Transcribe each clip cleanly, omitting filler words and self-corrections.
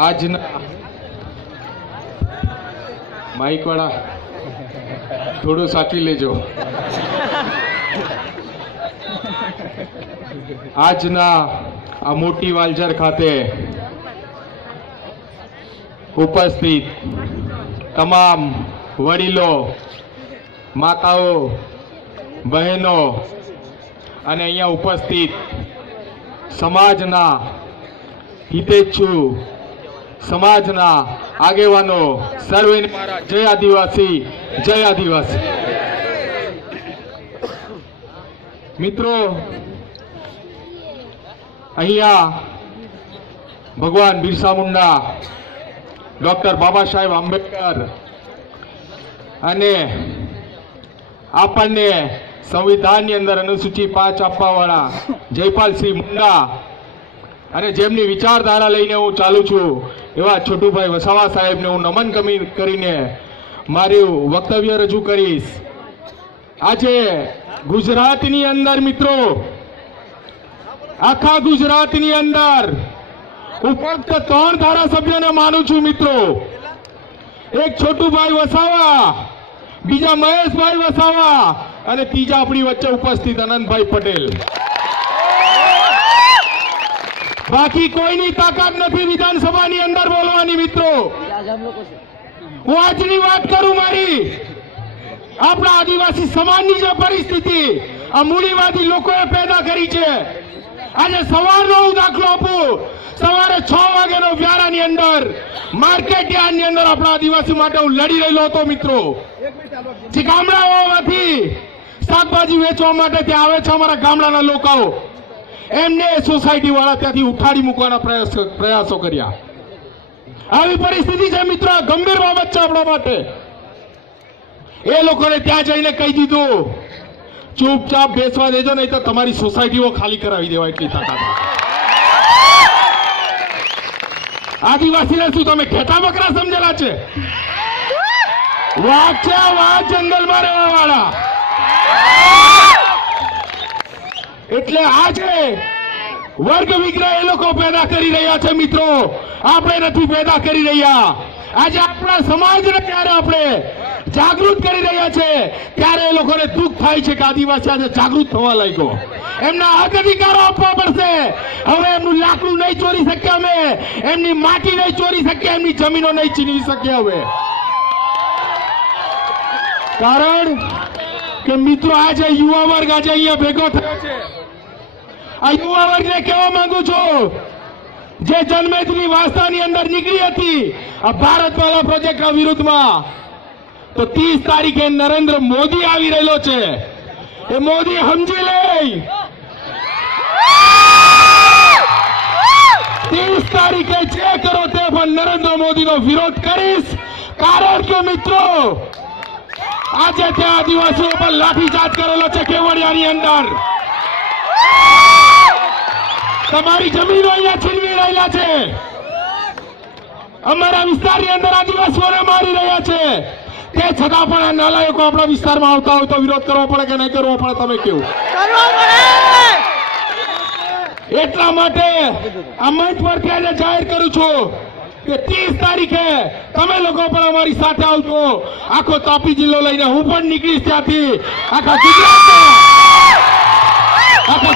આજના માઈક વાળા થોડું સાચી લેજો. આજના આ મોટી વાલઝર ખાતે ઉપસ્થિત તમામ વડીલો, માતાઓ, બહેનો અને અહીંયા ઉપસ્થિત સમાજના હિતેચ્છુ, સમાજના આગેવાનો, સર્વેને મારા જય આદિવાસી, જય આદિવાસી. મિત્રો, અહીંયા ભગવાન બિરસા મુંડા, ડોક્ટર બાબા સાહેબ આંબેડકર અને આપણને સંવિધાનની અંદર અનુસૂચિ 5 આપવાવાળા જયપાલસિંહ મુંડા અને જેમની વિચારધારા લઈને હું ચાલુ છું એવા છોટુભાઈ વસાવા સાહેબને હું નમન કરીને મારું વક્તવ્ય રજૂ કરીશ. આજે ગુજરાતની અંદર મિત્રો, આખા ગુજરાતની અંદર હું ફક્ત 3 ધારાસભ્યોને માનું છું મિત્રો. એક છોટુભાઈ વસાવા, બીજા મહેશભાઈ વસાવા અને ત્રીજા આપણી વચ્ચે ઉપસ્થિત અનંતભાઈ પટેલ. બાકી કોઈની તાકાત નથી વિધાનસભાની અંદર બોલવાની મિત્રો. હું આજની વાત કરું મારી, આપણા આદિવાસી સમાજની જે પરિસ્થિતિ આ મૂડીવાદી લોકોએ પેદા કરી છે. આજે સવારનો હું દાખલો આપું. સવારે 6 વાગ્યાનો વ્યારાની અંદર માર્કેટ યાર્ડની અંદર આપણા આદિવાસી માટે હું લડી રહેલો હતો મિત્રો. જે ગામડાઓમાંથી શાકભાજી વેચવા માટે ત્યાં આવે છે અમારા ગામડાના લોકો, એમને સોસાયટી વાળા ત્યાંથી ઉઠાડી મૂકવાના પ્રયાસો કર્યા. આવી પરિસ્થિતિ છે મિત્રો, ગંભીર બાબત છે આપણા માટે. એ લોકોને ત્યાં જઈને કહી દીધું, ચૂપચાપ બેસવા દેજો, નહીં તો તમારી સોસાયટીઓ ખાલી કરાવી દેવાય એટલી તાકાત. આદિવાસીને શું તમે ઘેટા બકરા સમજેલા છે? વાઘ છે, વાઘ જંગલમાં રહેવા વાળા. એટલે આજે વર્ગ વિગ્રહ એ લોકો પેદા કરી રહ્યા છે મિત્રો, આપણે નથી પેદા કરી રહ્યા. આજે આપણા સમાજને ત્યારે આપણે જાગૃત કરી રહ્યા છે ત્યારે એ લોકોને દુઃખ થાય છે કે આદિવાસી આજે જાગૃત થવા લાગ્યો. એમના હક અધિકારો આપવા પડશે. હવે એમનું લાકડું નહીં ચોરી શકીએ અમે, એમની માટી નહીં ચોરી શકીએ, એમની જમીનો નહીં છીનવી શકીએ હવે. કારણ કે મિત્રો આજે યુવા વર્ગ આજે અહીંયા ભેગો થયો છે. આ યુવા વર્ગને કહેવા માંગુ છું, જે જનમેદની વાસ્તાની અંદર નીકળી હતી આ ભારતમાલા પ્રોજેક્ટના વિરુદ્ધમાં, તો 30 તારીખે નરેન્દ્ર મોદી આવી રહેલો છે. એ મોદી સમજી લે, 30 તારીખે જે કરો તે પણ નરેન્દ્ર મોદીનો વિરોધ કરીશ. કારણ કે મિત્રો આજે ત્યાં આદિવાસીઓ પર લાઠીચાર્જ કરેલો છે કેવડિયાની અંદર. તમારી જમીનો અહીંયા છીનવી રહેલા છે. અમારા વિસ્તારની અંદર આદિવાસીઓને મારી રહ્યા છે. તે છતાં પણ આ નાલાયકો આપણા વિસ્તારમાં આવતા હોય તો વિરોધ કરવો પડે કે નહીં કરવો પડે? તમે કેવું? એટલા માટે આ મંચ પરથી આજે જાહેર કરું છું કે 30 તારીખે તમે લોકો પણ અમારી સાથે આવજો. આખો તાપી જિલ્લો લઈને હું પણ નીકળીશ ત્યાંથી. આખા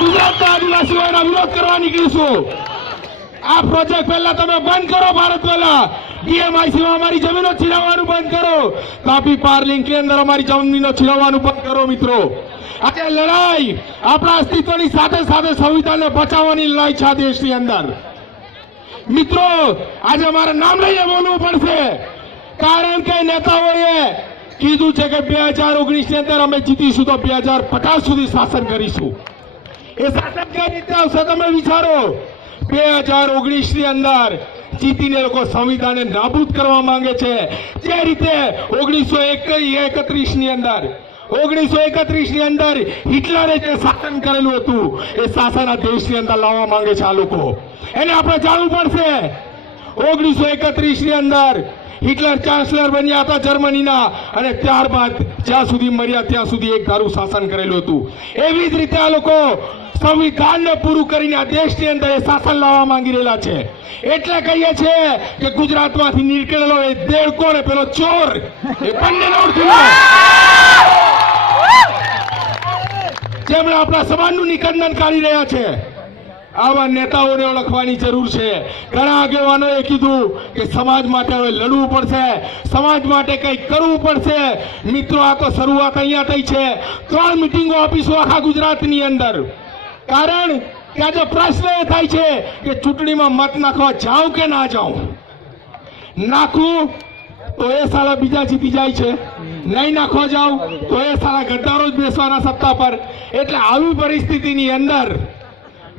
ગુજરાતના આદિવાસીઓના વિરોધ કરવા નીકળીશું. આ પ્રોજેક્ટ પહેલા તમે બંધ કરો. ભારત પહેલા ડીએમઆઈસીમાં અમારી જમીનો છીનવવાનું બંધ કરો. તાપી પાર લિંકની અંદર અમારી જમીનો છીનવવાનું બંધ કરો મિત્રો. આજે લડાઈ આપણા અસ્તિત્વની સાથે સાથે સંવિધાનને બચાવવાની લડાઈ છે આ દેશની અંદર. મિત્રો આજે મારે નામ લઈને બોલવું પડશે, કારણ કે નેતાઓએ કીધું છે કે 2019ની અંદર અમે જીતીશું તો 2050 સુધી શાસન કરીશું. એ શાસન કઈ રીતે આવશે તમે વિચારો. 2019ની અંદર જીતીને લોકો સંવિધાનને નાબૂદ કરવા માંગે છે. જે રીતે 1931ની અંદર હિટલરે જે શાસન કરેલું હતું એ શાસન આ દેશની અંદર લાવવા માંગે છે આ લોકો. એને આપણે જાણવું પડશે. 1931 ની અંદર હિટલર ચાન્સલર બન્યા હતા જર્મનીના, અને ત્યારબાદ જ્યાં સુધી મર્યા ત્યાં સુધી એક ધારું શાસન કરેલું હતું. એવી જ રીતે આ લોકો સંવિધાનને પૂરું કરીને આ દેશની અંદર એ શાસન લાવવા માંગી રહેલા છે. એટલે કહીએ છીએ કે ગુજરાતમાંથી નીકળેલો એ દેડકો ને પેલો ચોર એ બંનેને ઓળખી લો. જેમણે આપણા સમાજનું નિકંદન કરી રહ્યા છે, આવા નેતાઓને ઓળખવાની જરૂર છે. ઘણા આગેવાનોએ કીધું કે સમાજ માટે હવે લડવું પડશે, સમાજ માટે કંઈક કરવું પડશે. મિત્રો, આ તો શરૂઆત અહીંયા થઈ છે. 3 મિટિંગો આપીશું આખા ગુજરાતની અંદર. કારણ કે આજે પ્રશ્ન એ થાય છે કે ચૂંટણીમાં મત નાખવા જાઉં કે ના જાઉં. નાખું તો એ સાલા બીજા જીતી જાય છે, નહીં નાખવા જાઉં તો એ સાલા ગદ્દારો જ બેસવાના સત્તા પર. એટલે આવી પરિસ્થિતિની અંદર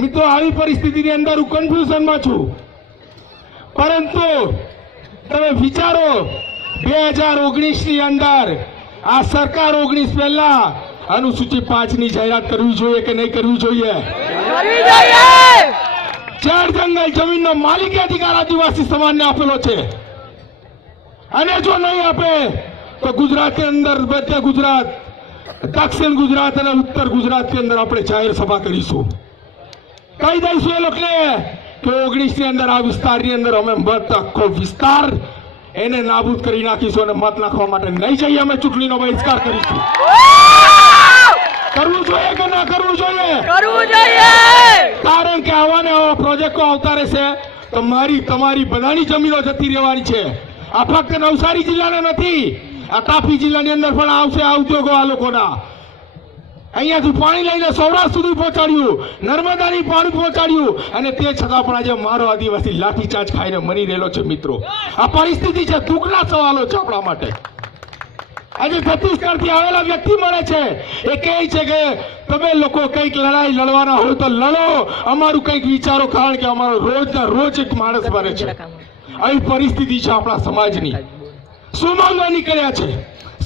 મિત્રો, આવી પરિસ્થિતિની અંદર હું કન્ફ્યુઝનમાં છું. પરંતુ તમે વિચારો, 2019 ની અંદર આ સરકાર 19 પહેલા અનુસૂચિત 5 ની જાહેરાત કરવી જોઈએ કે નહીં કરવી જોઈએ? જળ જંગલ જમીનનો માલિકી અધિકાર આદિવાસી સમાજને આપેલો છે, અને જો નહીં આપે તો ગુજરાતની અંદર, મધ્ય ગુજરાત, દક્ષિણ ગુજરાત અને ઉત્તર ગુજરાતની અંદર આપણે જાહેર સભા કરીશું. કહી દઈશું એ લોકોને કે 19 ની અંદર આ વિસ્તારની અંદર અમે મત આખો વિસ્તાર એને નાબૂદ કરી નાખીશું, અને મત નાખવા માટે નહીં જઈએ અમે ચૂંટણીનો બહિષ્કાર કરીશું. કરવું જોઈએ કે ના કરવું જોઈએ? કરવું જોઈએ. કારણ કે આવા ને આવા પ્રોજેક્ટો આવતા રહેશે તો મારી તમારી બધાની જમીનો જતી રહેવાની છે. આ ફક્ત નવસારી જિલ્લાને નથી, આ તાપી જિલ્લાની અંદર પણ આવશે આ ઉદ્યોગો. આ લોકોના અહીંયાથી પાણી લઈને સૌરાષ્ટ્ર સુધી પહોંચાડ્યું, નર્મદાની પાણી પહોંચાડ્યું, અને તે છતાં પણ આજે મારો આદિવાસી લાઠીચાર્જ ખાઈને મરી રહેલો છે. મિત્રો, આ પરિસ્થિતિ છે, દુઃખના સવાલો છે આપણા માટે. આજે છત્તીસગઢથી આવેલા વ્યક્તિ મળે છે, એ કહે છે કે તમે લોકો કંઈક લડાઈ લડવાના હોય તો લડો, અમારું કંઈક વિચારો, કારણ કે અમારો રોજના રોજ એક માણસ મરે છે. આવી પરિસ્થિતિ છે આપણા સમાજની. શું માંગવા નીકળ્યા છે?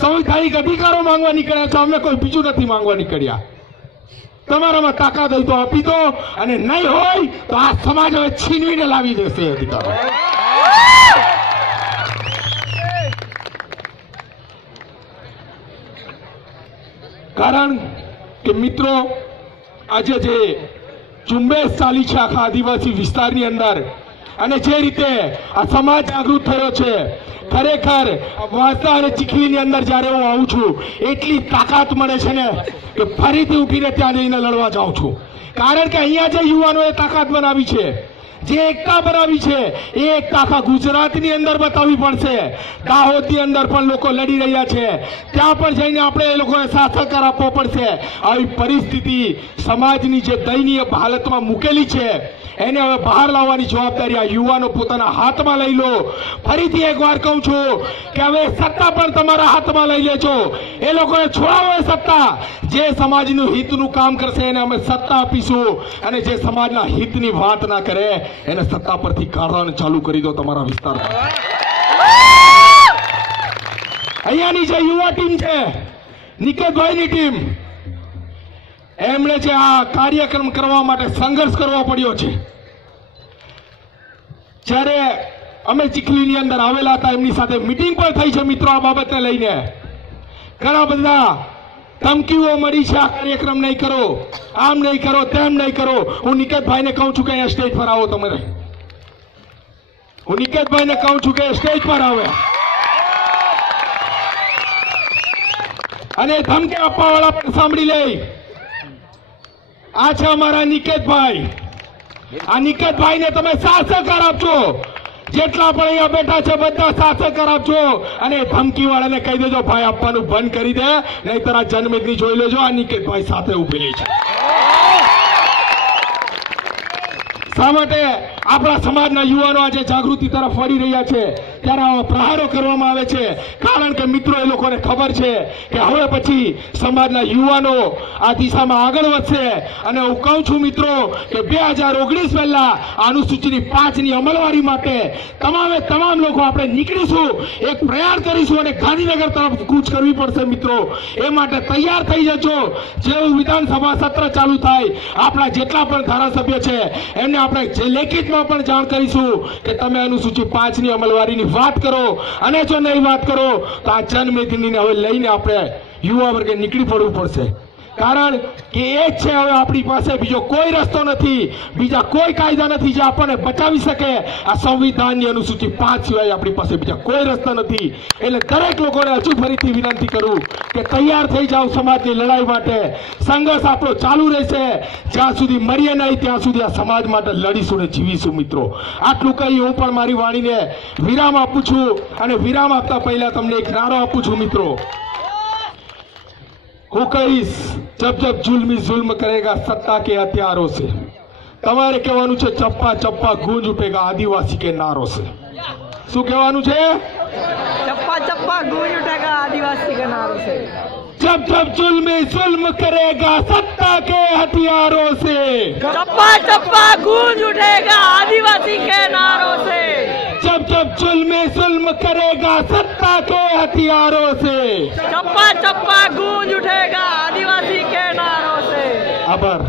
સંવિધાનિક અધિકારો માંગવા નીકળ્યા છે. અમે કોઈ બીજું નથી માંગવા નીકળ્યા. તમારામાં તાકાત હોય તો આપી દો, અને નહીં હોય તો આ સમાજ હવે છીનવીને લાવી દેશે અધિકારો. કારણ કે મિત્રો, આજે જે ઝુંબેશ ચાલી છે આખા આદિવાસી વિસ્તારની અંદર, અને જે રીતે આ સમાજ જાગૃત થયો છે, ખરેખર વાંસદા અને ચીખલીની અંદર જ્યારે હું આવું છું એટલી તાકાત મળે છે ને કે ફરીથી ઉઠીને ત્યાં જઈને લડવા જાઉં છું. કારણ કે અહીંયા જે યુવાનોએ તાકાત બનાવી છે, જે એકતા બનાવી છે, એ એકતા આખા ગુજરાતની અંદર બતાવવી પડશે. દાહોદની અંદર પણ લોકો લડી રહ્યા છે, ત્યાં પણ જઈને આપણે એ લોકોને સાથ સહકાર આપવો પડશે. આવી પરિસ્થિતિ સમાજની જે દયનીય હાલતમાં મૂકેલી છે એને હવે બહાર લાવવાની જવાબદારી આ યુવાનો પોતાના હાથમાં લઈ લો. ફરીથી એકવાર કહું છું કે હવે સત્તા પણ તમારા હાથમાં લઈ લેજો. એ લોકોને છોડાવો એ સત્તા. જે સમાજનું હિતનું કામ કરશે એને અમે સત્તા આપીશું, અને જે સમાજના હિતની વાત ના કરે એને સત્તા પરથી કાઢવાનું ચાલુ કરી દો તમારા વિસ્તારમાં. અહીંયાની જે યુવા ટીમ છે, નિકેતભાઈની ટીમ, એમણે જે આ કાર્યક્રમ કરવા માટે સંઘર્ષ કરવો પડ્યો છે. જ્યારે અમે ચીખલીની અંદર આવેલા હતા, એમની સાથે મીટિંગ પણ થઈ છે મિત્રો આ બાબતને લઈને. ઘણા બધા ધમકીઓ મળી છે, આ કાર્યક્રમ નહીં કરો, આમ નહીં કરો, તેમ નહીં કરો. હું નિકેતભાઈને કહું છું કે અહીંયા સ્ટેજ પર આવો. તમે, હું નિકેતભાઈને કહું છું કે સ્ટેજ પર આવે, અને ધમકી આપવા વાળા પણ સાંભળી લે. આ છે અમારા નિકેતભાઈ. આ નિકેતભાઈને તમે સાથ સહકાર આપજો. જેટલા પણ અહીંયા બેઠા છે બધા સાથ સહકાર આપજો, અને ધમકી વાળાને કહી દેજો ભાઈ આપવાનું બંધ કરી દે, નહીતર આ જન્મદિન જોઈ લેજો આ નિકેતભાઈ સાથે ઉભેલી છે. શા માટે આપણા સમાજના યુવાનો આજે જાગૃતિ તરફ વળી રહ્યા છે? ત્યારે આવા પ્રહારો કરવામાં આવે છે, કારણ કે મિત્રો એ લોકોને ખબર છે કે હવે પછી સમાજના યુવાનો આ દિશામાં આગળ વધશે. અને હું કહું છું મિત્રો કે 2019 પહેલા અનુસૂચિની 5 ની અમલવારી માટે તમામ લોકો આપણે નીકળીશું, એક પ્રયાણ કરીશું અને ગાંધીનગર તરફ કૂચ કરવી પડશે મિત્રો. એ માટે તૈયાર થઈ જજો. જેવું વિધાનસભા સત્ર ચાલુ થાય આપણા જેટલા પણ ધારાસભ્ય છે એમને આપણે જે લેખિતમાં પણ જાણ કરીશું કે તમે અનુસૂચિ 5 ની અમલવારીની વાત કરો, અને જો નહીં વાત કરો તો આ જનમેદનીને હવે લઈને આપણે યુવા વર્ગે નીકળી પડવું પડશે. કારણ કે એ જ છે હવે આપણી પાસે બીજો કોઈ રસ્તો નથી, બીજા કોઈ કાયદા નથી જે આપણને બચાવી શકે. આ સંવિધાનની અનુસૂચિ 5 સિવાય આપણી પાસે બીજા કોઈ રસ્તા નથી. એટલે દરેક લોકોને હજુ ફરીથી વિનંતી કરું કે તૈયાર થઈ જાઓ સમાજની લડાઈ માટે. સંઘર્ષ આપણો ચાલુ રહેશે, જ્યાં સુધી મરીએ નહીં ત્યાં સુધી આ સમાજ માટે લડીશું ને જીવીશું મિત્રો. આટલું કહી હું પણ મારી વાણીને વિરામ આપું છું. અને વિરામ આપતા પહેલા તમને એક નારો આપું છું મિત્રો. હું કહીશ, જબ જબ जुल्मी जुल्म करेगा सत्ता के हथियारों से, તમારે કહેવાનું છે ચપ્પા ચપ્પા ગૂંજ ઉઠેગા આદિવાસી કે નારો से. શું કહેવાનું છે? चप्पा चप्पा गूंज उठेगा आदिवासी के नारों से. जब जब जुल्मी जुल्म करेगा सत्ता के हथियारों से, चप्पा चप्पा गूंज उठेगा आदिवासी के नारों से. जब जब जुल्मी जुल्म करेगा सत्ता के हथियारों से. चप्पा चप्पा गूंज उठेगा आदिवासी के नारों से. आभार.